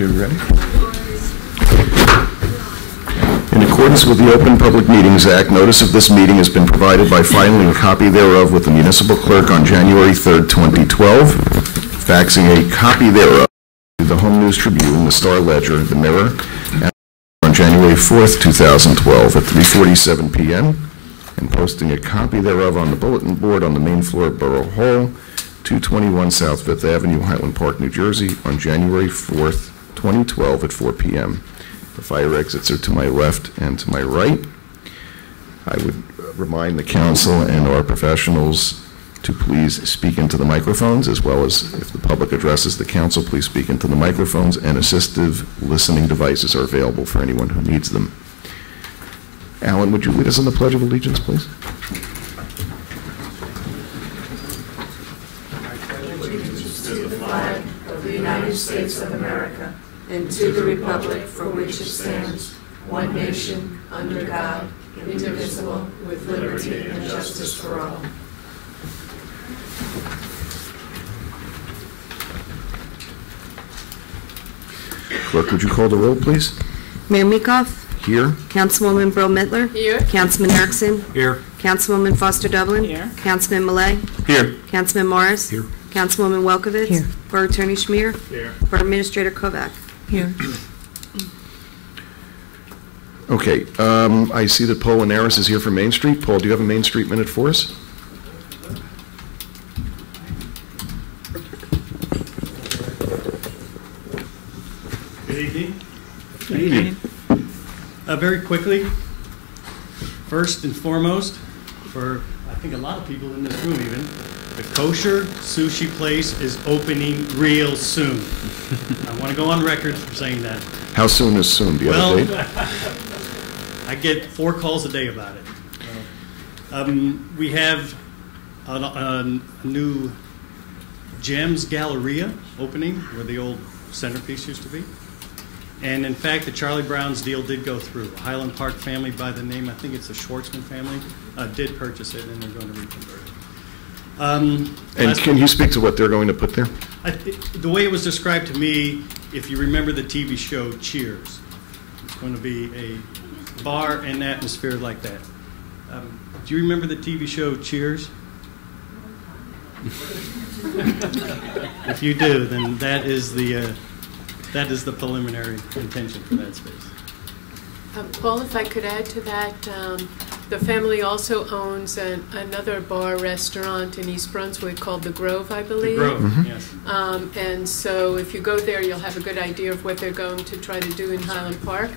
Okay, we ready? In accordance with the Open Public Meetings Act, notice of this meeting has been provided by filing a copy thereof with the municipal clerk on January 3rd, 2012, faxing a copy thereof to the Home News Tribune, the Star Ledger, the Mirror, and on January 4th, 2012 at 3:47 p.m., and posting a copy thereof on the bulletin board on the main floor of Borough Hall, 221 South 5th Avenue, Highland Park, New Jersey, on January 4th, 2012 at 4 p.m. The fire exits are to my left and to my right. I would remind the council and our professionals to please speak into the microphones, as well as if the public addresses the council, please speak into the microphones, and assistive listening devices are available for anyone who needs them. Alan, would you lead us in the Pledge of Allegiance, please? To the flag of the United States of America, and to the republic for which it stands, one nation, under God, indivisible, with liberty and justice for all. Clerk, would you call the roll, please? Mayor Meekoff? Here. Councilwoman Brill-Mittler? Here. Councilman Erickson? Here. Councilwoman Foster Dublin? Here. Councilman Millay? Here. Councilman Morris? Here. Councilwoman Welkowitz? Here. Borough Attorney Schmier? Here. Borough Administrator Kovac? Here. Okay, I see that Paul Linares is here for Main Street. Paul, do you have a Main Street minute for us? Good evening. Good evening. Very quickly, first and foremost, for I think a lot of people in this room even, the kosher sushi place is opening real soon. I want to go on record for saying that. How soon is soon? Do you have a date? I get 4 calls a day about it. We have a new Gems Galleria opening where the old centerpiece used to be. And in fact, the Charlie Brown's deal did go through. A Highland Park family by the name, I think it's the Schwartzman family, did purchase it, and they're going to reconvert it. And can you speak to what they're going to put there? The way it was described to me, if you remember the TV show Cheers, it's going to be a bar and atmosphere like that. Do you remember the TV show Cheers? If you do, then that is the preliminary intention for that space. Paul, if I could add to that, the family also owns another bar restaurant in East Brunswick called The Grove, I believe. The Grove, yes. And so if you go there, you'll have a good idea of what they're going to try to do in Highland Park.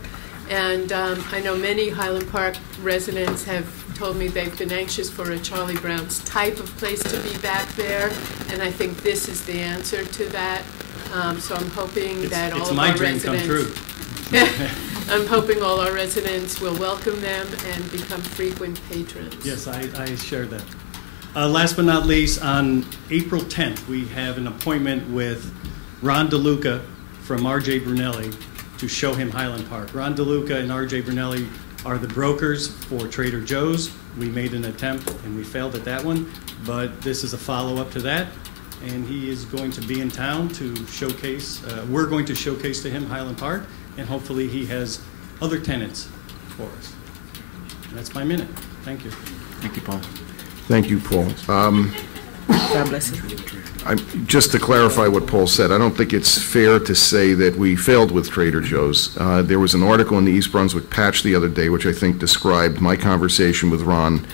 And I know many Highland Park residents have told me they've been anxious for a Charlie Brown's type of place to be back there, and I think this is the answer to that. So I'm hoping that all of our residents... It's my dream come true. I'm hoping all our residents will welcome them and become frequent patrons. Yes, I share that. Last but not least, on April 10th, we have an appointment with Ron DeLuca from R.J. Brunelli to show him Highland Park. Ron DeLuca and R.J. Brunelli are the brokers for Trader Joe's. We made an attempt and we failed at that one, but this is a follow-up to that. And he is going to be in town to showcase, we're going to showcase to him Highland Park, and hopefully he has other tenants for us. And that's my minute. Thank you. Thank you, Paul. Thank you, Paul. God bless you. Just to clarify what Paul said, I don't think it's fair to say that we failed with Trader Joe's. There was an article in the East Brunswick Patch the other day which I think described my conversation with Ron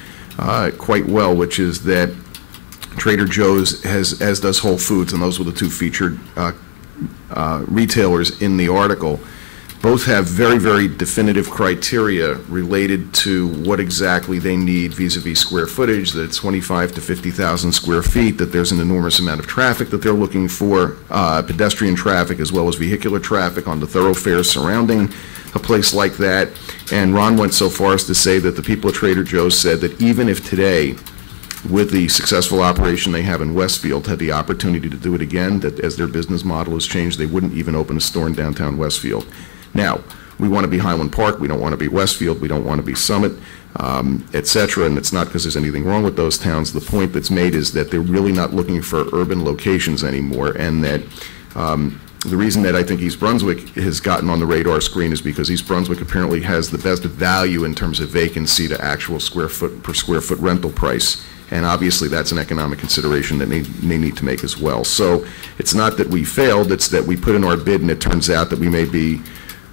quite well, which is that Trader Joe's, as does Whole Foods, and those were the two featured retailers in the article, both have very, very definitive criteria related to what exactly they need vis-a-vis square footage, that it's 25 to 50,000 square feet, that there's an enormous amount of traffic that they're looking for, pedestrian traffic as well as vehicular traffic on the thoroughfares surrounding a place like that. And Ron went so far as to say that the people at Trader Joe's said that even if today, with the successful operation they have in Westfield, had the opportunity to do it again, that as their business model has changed, they wouldn't even open a store in downtown Westfield. Now, we want to be Highland Park, we don't want to be Westfield, we don't want to be Summit, et cetera, and it's not because there's anything wrong with those towns. The point that's made is that they're really not looking for urban locations anymore, and that The reason that I think East Brunswick has gotten on the radar screen is because East Brunswick apparently has the best value in terms of vacancy to actual per square foot rental price. And obviously that's an economic consideration that they need to make as well. So it's not that we failed, it's that we put in our bid and it turns out that we may be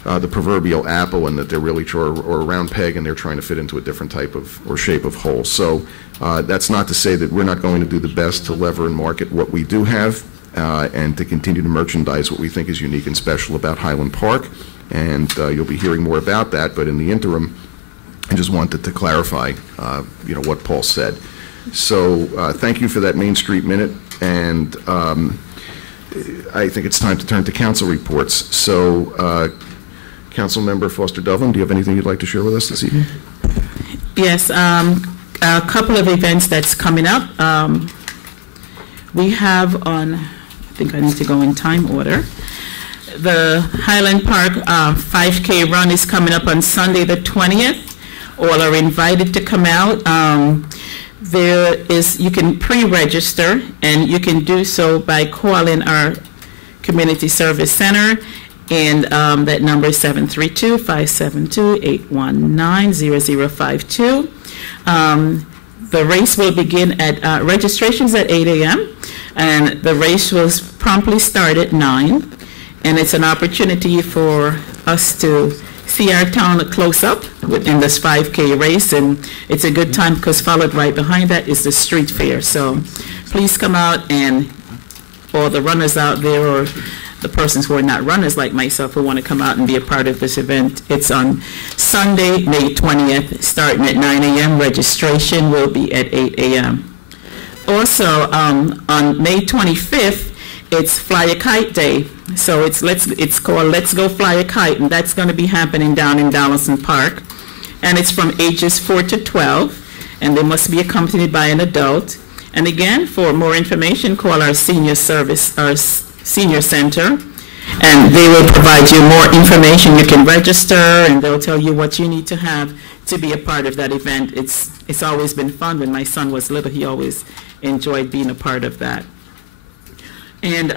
the proverbial apple and that they're really or a round peg and they're trying to fit into a different type of or shape of hole. So that's not to say that we're not going to do the best to lever and market what we do have and to continue to merchandise what we think is unique and special about Highland Park. And you'll be hearing more about that, but in the interim, I just wanted to clarify what Paul said. So thank you for that Main Street Minute, and I think it's time to turn to council reports. So Councilmember Foster Dublin, do you have anything you'd like to share with us this evening? Yes, a couple of events that's coming up. We have on, I think I need to go in time order. The Highland Park 5K run is coming up on Sunday the 20th. All are invited to come out. You can pre-register, and you can do so by calling our Community Service Center, and that number is 732-572-819-0052. The race will begin at, registrations at 8 a.m., and the race will promptly start at 9, and it's an opportunity for us to see our town close up in this 5K race, and it's a good time because followed right behind that is the street fair. So please come out, and all the runners out there or the persons who are not runners like myself who want to come out and be a part of this event. It's on Sunday, May 20th, starting at 9 a.m. Registration will be at 8 a.m. Also, on May 25th, it's Fly a Kite Day. So it's called Let's Go Fly a Kite, and that's going to be happening down in Donaldson Park. And it's from ages 4 to 12, and they must be accompanied by an adult. And again, for more information, call our senior center, and they will provide you more information. You can register, and they'll tell you what you need to have to be a part of that event. It's always been fun. When my son was little, he always enjoyed being a part of that. And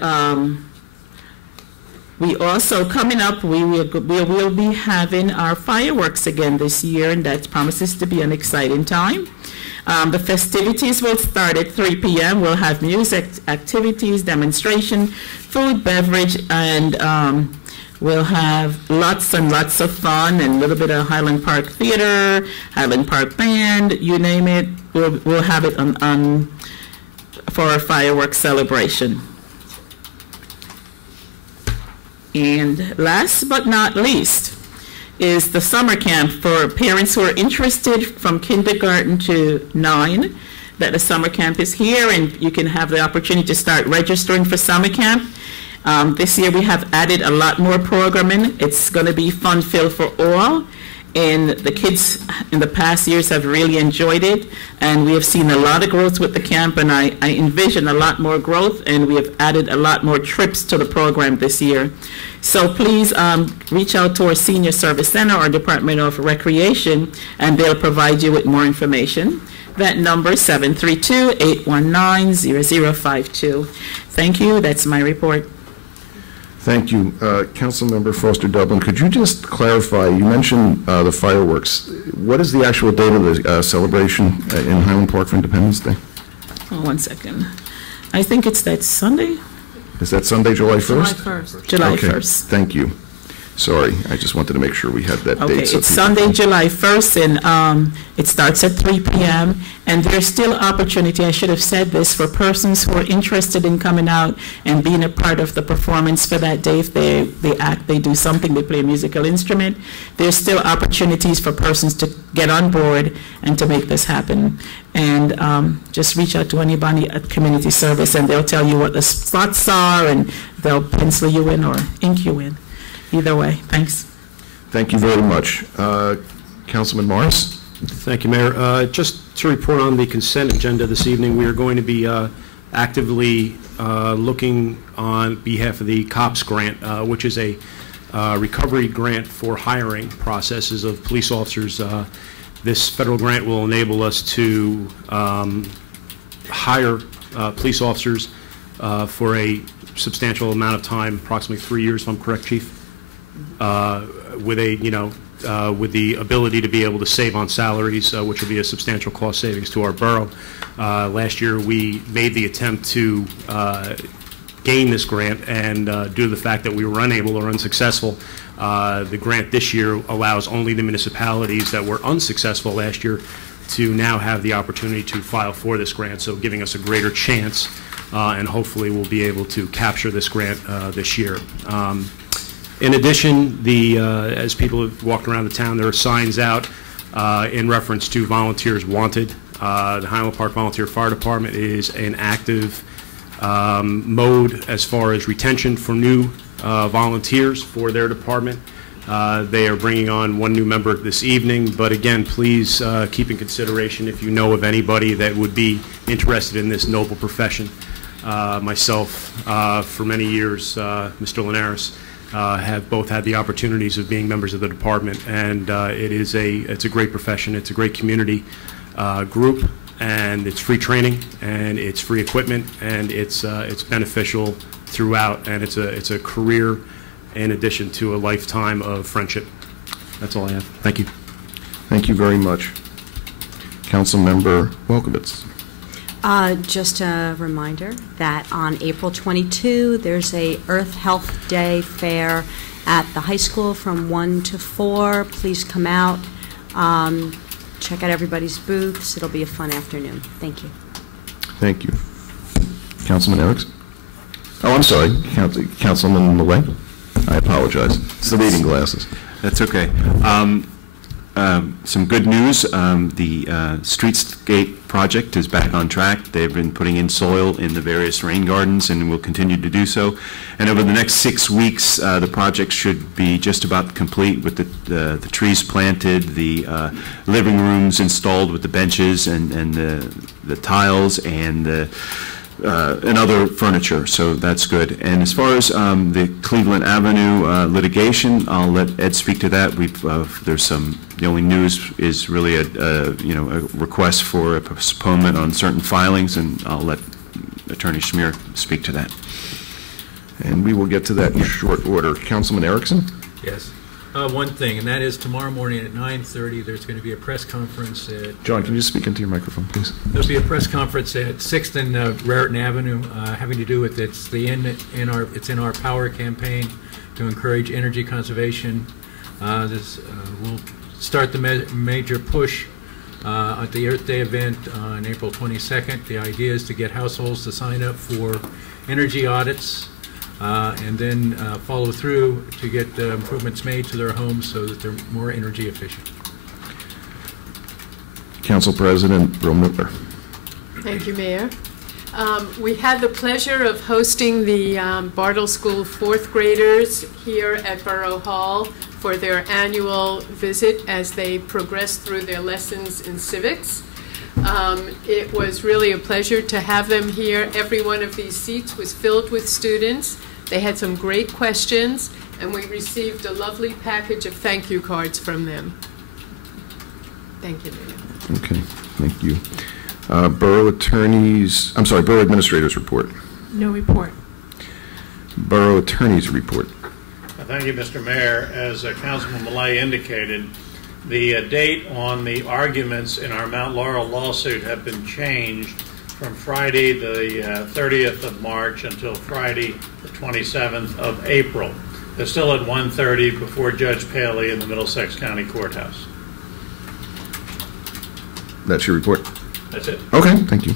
we also, coming up, we will be having our fireworks again this year, and that promises to be an exciting time. The festivities will start at 3 p.m. We'll have music, activities, demonstration, food, beverage, and we'll have lots and lots of fun and a little bit of Highland Park Theater, Highland Park Band, you name it. We'll have it for our fireworks celebration. And last but not least is the summer camp for parents who are interested from kindergarten to 9, that the summer camp is here, and you can have the opportunity to start registering for summer camp. This year we have added a lot more programming. It's going to be fun-filled for all, and the kids in the past years have really enjoyed it, and we have seen a lot of growth with the camp, and I envision a lot more growth, and we have added a lot more trips to the program this year. So please reach out to our Senior Service Center or Department of Recreation, and they'll provide you with more information. That number is 732-819-0052. Thank you. That's my report. Thank you. Councilmember Foster Dublin, could you just clarify, you mentioned the fireworks. What is the actual date of the celebration in Highland Park for Independence Day? Oh, 1 second. I think it's that Sunday. Is that Sunday, July 1st? July 1st. July 1st. Thank you. Sorry, I just wanted to make sure we had that date. Okay, it's Sunday, July 1st, and it starts at 3 p.m. And there's still opportunity, I should have said this, for persons who are interested in coming out and being a part of the performance for that day. If they act, they do something, they play a musical instrument, there's still opportunities for persons to get on board and to make this happen. And just reach out to anybody at Community Service, and they'll tell you what the spots are, and they'll pencil you in or ink you in. Either way, thanks. Thank you very much. Councilman Morris? Thank you, Mayor. Just to report on the consent agenda this evening, we are going to be actively looking on behalf of the COPS grant, which is a recovery grant for hiring processes of police officers. This federal grant will enable us to hire police officers for a substantial amount of time, approximately 3 years, if I'm correct, Chief, with the ability to be able to save on salaries, which will be a substantial cost savings to our borough. Last year, we made the attempt to gain this grant, and due to the fact that we were unable or unsuccessful, the grant this year allows only the municipalities that were unsuccessful last year to now have the opportunity to file for this grant, so giving us a greater chance, and hopefully we'll be able to capture this grant this year. In addition, as people have walked around the town, there are signs out in reference to volunteers wanted. The Highland Park Volunteer Fire Department is in active mode as far as retention for new volunteers for their department. They are bringing on one new member this evening, but again, please keep in consideration if you know of anybody that would be interested in this noble profession. Myself, for many years, Mr. Linares, have both had the opportunities of being members of the department, and it's a great profession. It's a great community group, and it's free training, and it's free equipment, and it's beneficial throughout, and it's a career in addition to a lifetime of friendship. That's all I have. Thank you. Thank you very much. Councilmember Welkowitz. Just a reminder that on April 22, there's a Earth Health Day fair at the high school from 1 to 4. Please come out. Check out everybody's booths. It'll be a fun afternoon. Thank you. Thank you. Councilman Erickson? Oh, I'm sorry. Councilman Millay? I apologize. It's the reading glasses. That's okay. Some good news. The streetscape project is back on track. They've been putting in soil in the various rain gardens and will continue to do so. And over the next 6 weeks, the project should be just about complete with the trees planted, the living rooms installed with the benches and the tiles and other furniture, so that's good. And as far as the Cleveland Avenue litigation, I'll let Ed speak to that. The only news is really a request for a postponement on certain filings, and I'll let Attorney Schmier speak to that. And we will get to that in short order. Councilman Erickson? Yes. One thing, and that is tomorrow morning at 9:30, there's going to be a press conference at... John, can you speak into your microphone, please? There'll be a press conference at 6th and Raritan Avenue having to do with it's in our power campaign to encourage energy conservation. We'll start the major push at the Earth Day event on April 22nd. The idea is to get households to sign up for energy audits, and then follow through to get improvements made to their homes so that they're more energy efficient. Council President Bill Miller. Thank you, Mayor. We had the pleasure of hosting the Bartle School fourth graders here at Borough Hall for their annual visit as they progress through their lessons in civics. It was really a pleasure to have them here. Every one of these seats was filled with students. They had some great questions, and we received a lovely package of thank you cards from them. Thank you, Mayor. Okay, thank you. Borough Administrator's report. No report. Borough Attorney's report. Thank you, Mr. Mayor. As Councilman Millay indicated, the date on the arguments in our Mount Laurel lawsuit have been changed from Friday the 30th of March until Friday the 27th of April. They're still at 1:30 before Judge Paley in the Middlesex County Courthouse. That's your report? That's it. Okay, thank you.